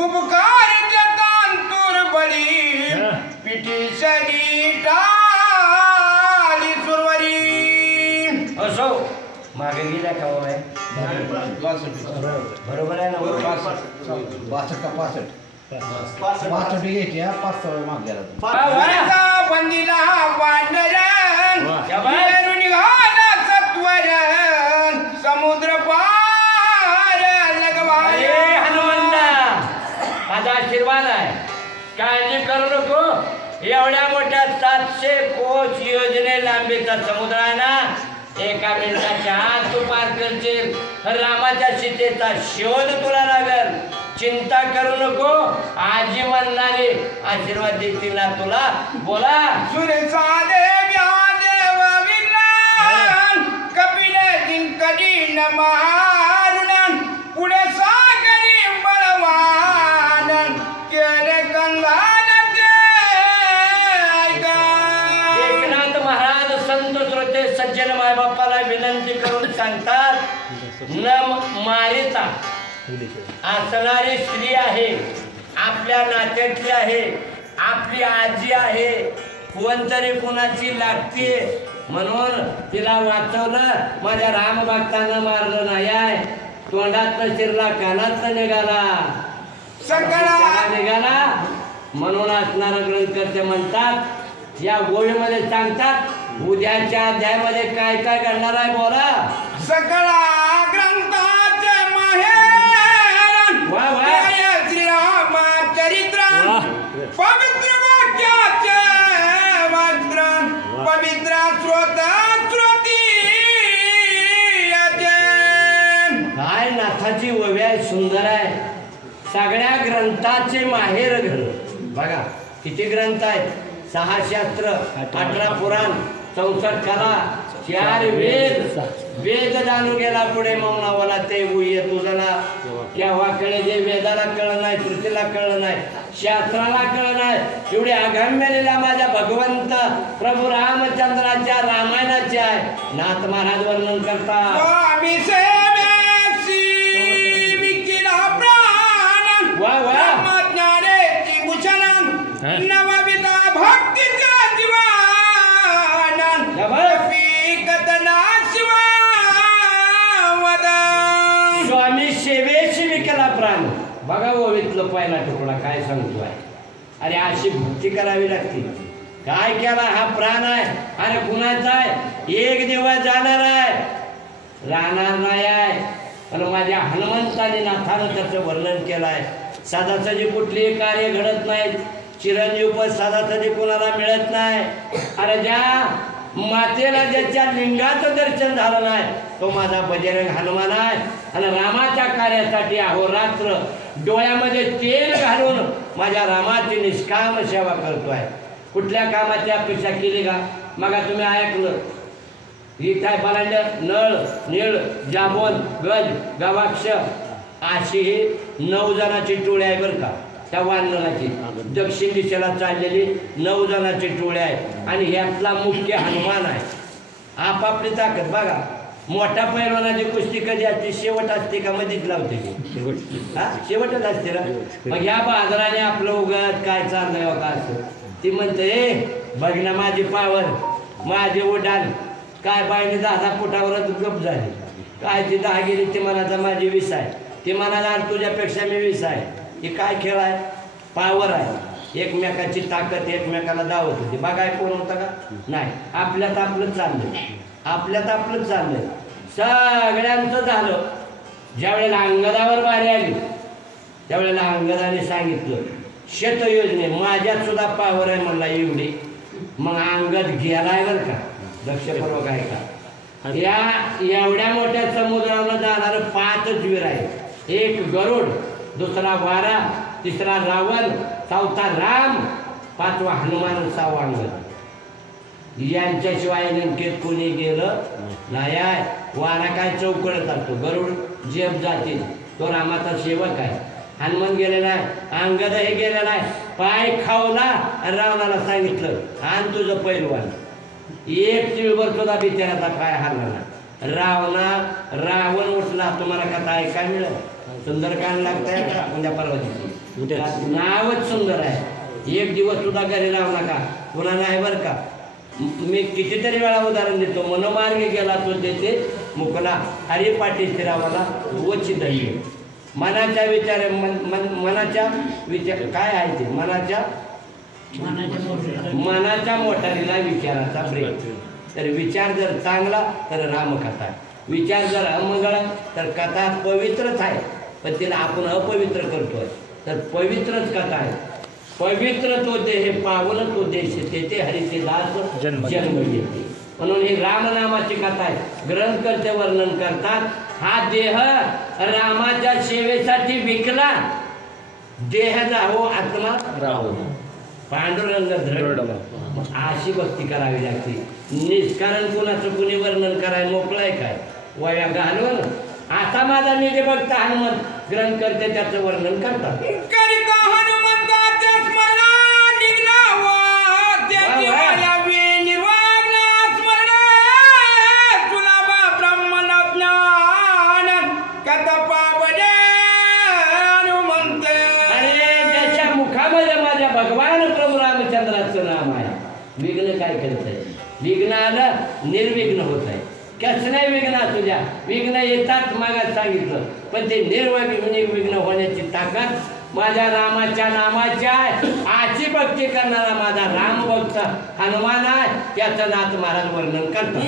बुबकार जतांतूर बळी. पिठी सरी टाळी सुरवरी. असो. मागे गेल्या का हो बाई? बरोबर आहे ना बासष्ट का पासष्ट. पासष्ट घ्यायची हा. पाच सहा माग गेला बंदिला वानरन माझा आशीर्वाद आहे. काळजी करू नको. एवढ्या मोठ्या सातशे कोस योजने लांबीचा समुद्र आहे ना एका मिनिटाच्या आत तू पार करशील. रामाच्या सीतेचा शोध तुला लागल. चिंता करू नको. आजी म्हणणारे आशीर्वाद देतील ना तुला. बोला. सुरेचा देव्या देव विज्ञान कपिल जिंकली न मारुणन सज्जन मायबापाला विनंती करून सांगतात न मारिता असणारी स्त्री आहे आपल्या नात्यातली आहे आपली आजी आहे कोणतरी कुणाची लागते म्हणून तिला वाचवलं माझ्या राम भक्तानं मारलं नाही आहे. तोंडात शिरला कानात निघाला. निघाला. म्हणून असणारा ग्रंथकर्ते म्हणतात या गोळीमध्ये सांगतात उद्याच्या अध्यायामध्ये काय काय घडणार आहे बोला? सकळा ग्रंथाचे माहेर श्रीराम चरित्र पवित्र वाक्याचे वस्त्र पवित्र स्रोत श्रुती काय नाथाची आहे सुंदर आहे. सगळ्या ग्रंथाचे माहेर घर बघा किती ग्रंथ आहेत? सहा शास्त्र अठरा पुराण चौसष्ट कला चार वेद. वेद जाणून गेला पुढे मग नावाला ते उये तुझला केव्हा कळे जे वेदाला कळलं नाही श्रुतीला कळलं नाही शास्त्राला कळलं नाही. एवढे अगम्य लीला माझ्या भगवंत प्रभू रामचंद्राच्या रामायणाचे आहे. नाथ महाराज वर्णन प्राण. वा, वा. ब्रह्मज्ञानेची भूषण. बघा हो ओळीतलं पहिला तुकडा काय सांगतोय. अरे अशी भक्ती करावी लागते. काय केला हा प्राण आहे? अरे कुणाचा आहे? एक दिवस जाणार आहे. राहणार नाही आहे. पण माझ्या हनुमंताने नाथानं त्याचं वर्णन केलं आहे सदासदी कुठलीही कार्य घडत नाहीत चिरंजीव पण साधासजी कोणाला मिळत नाही. अरे ज्या मातेला ज्याच्या लिंगाचं दर्शन झालं नाही तो माझा बजरंग हनुमान आहे. आणि रामाच्या कार्यासाठी अहोरात्र डोळ्यामध्ये तेल घालून माझ्या रामाची निष्काम सेवा करतोय. कुठल्या कामाची अपेक्षा केली का? मग तुम्ही ऐकलं. ही काय बलांड नळ निळ जाबोन गज गवाक्ष अशी ही नऊ जणांची टोळी आहे बरं का. त्या वानराची. दक्षिण दिशेला चाललेली नऊ जणांची टोळी आहे. आणि ह्यातला मुख्य हनुमान आहे. आपापली ताकद बघा. मोठ्या पैलवानाची कुस्ती कधी असते? शेवट असते का? मध्येच लावते शेवट हा? शेवटच असते ना? मग ह्या बाजाराने आपलं उगत काय चाललंय हो का असं? ती म्हणते ए बघ ना माझी पावर माझे उड्डाण. काय बाईने दहा दहा फुटावरच गप झाली. काय ती दहा गेली ती म्हणाला माझी वीस आहे. ती म्हणाला तुझ्यापेक्षा मी वीस आहे. हे काय खेळ आहे? पावर आहे. एकमेकाची ताकद एकमेकाला दावत होती. बघाय कोण होता का? नाही. आपल्यात आपलं चाललंय. आपल्यात आपलंच चाललंय. सगळ्यांचं झालं. ज्यावेळेला अंगदावर बारी आली त्यावेळेला अंगदाने सांगितलं शेत योजने माझ्यात सुद्धा पावर आहे म्हणला एवढी. मग अंगद गेलाय बरं का? लक्षपूर्वक आहे का या एवढ्या मोठ्या समुद्रावर जाणार पाचच वीर आहे एक गरुड दुसरा वारा तिसरा रावण चौथा राम पाचवा हनुमान सहावा अंगद. यांच्याशिवाय लंकेत कोणी गेलं नाही वारा काय चौकड चालतो गरुड जेब जातील. तो रामाचा सेवक आहे. हनुमान गेलेला आहे. अंगद हे गेलेला आहे. पाय खावला आणि रावणाला सांगितलं आण तुझं पैलवान. एक चिळभर सुद्धा बिचाराचा पाय हरला रावणा रावण उठला. तुम्हाला कथा ऐकाय मिळेल. सुंदरकांड लागताय? का उद्या परवा दिवशी नावच सुंदर आहे. एक दिवस सुद्धा घरी राहू नका. पुन्हा नाही बरं का? मी कितीतरी वेळा उदाहरण देतो. मनमार्गे गेला तो देते मुकला हरी पाटील श्रीरामाला वची दही मनाच्या विचार मन मन- मनाच्या विचार काय आहे ते? मनाच्या मनाच्या मोटारीला विचाराचा ब्रेक तर विचार जर चांगला तर रामकथा. विचार जर अमंगळ तर कथा पवित्रच आहे. पण तिला आपण अपवित्र करतोय. तर पवित्रच कथा आहे. पवित्र तो देह पावन तो देश तेथे हरीचे दास जन्म. घेते म्हणून ही रामनामाची कथा आहे. ग्रंथकर्ते वर्णन करतात. हा देह रामाच्या सेवेसाठी विकला. देह जावो आत्मा राहो. पांडुरंग अशी भक्ती करावी लागते. निष्कारण कुणाचं कुणी वर्णन करायला मोकळाय काय? वया घालवून आता माझा निजे भक्त हनुमंत. ग्रंथ करते त्याचं वर्णन करतात. करत आहे? विघ्न आलं निर्विघ्न होत आहे. कसं नाही विघ्न असू द्या विघ्न येतात मागात सांगितलं. पण ते निर्विघ्न म्हणजे विघ्न होण्याची ताकद माझ्या रामाच्या नामाच्या आहे. आची भक्ती करणारा माझा राम भक्त हनुमान आहे. त्याचं नाथ महाराज वर्णन करतो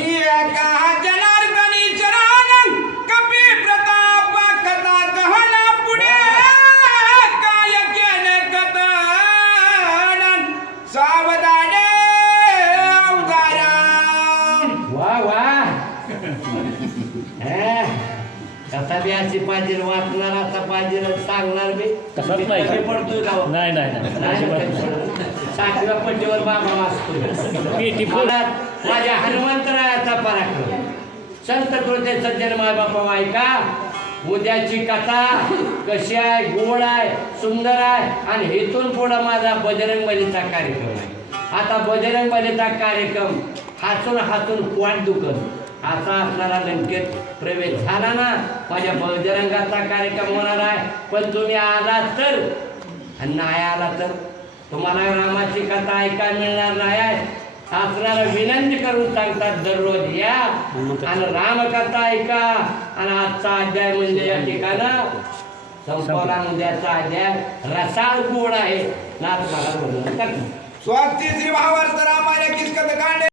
कथा बी अशी पाहिजे वाचणार असा पाहिजे सांगणार बी तसाच पाहिजे. कमी पडतोय का? नाही नाही नाही. नाही नाही. सातव्या पट्टीवर बाबा वाचतो पेटी फुल. मला माझ्या हनुमंतरायाचा पराक्रम. संत कृते सज्जन माय बापा ऐका. उद्याची कथा कशी आहे? गोड आहे सुंदर आहे आणि इथून पुढं माझा बजरंग बलीचा कार्यक्रम आहे. आता बजरंग बलीचा कार्यक्रम हसून हसून पोट दुखत. असा असणारा लंकेत प्रवेश झाला ना माझ्या बजरंगाचा कार्यक्रम होणार आहे. पण तुम्ही आला तर आणि नाही आला तर तुम्हाला रामाची कथा ऐका मिळणार नाही आहे. विनंती करून सांगतात दररोज या आणि रामकथा ऐका. आणि आजचा अध्याय म्हणजे या ठिकाणं संपवला उद्याचा अध्याय रसाळ गोड आहे. नाथ मला स्वाती श्री भावार्थ रामायण किसकत कांडे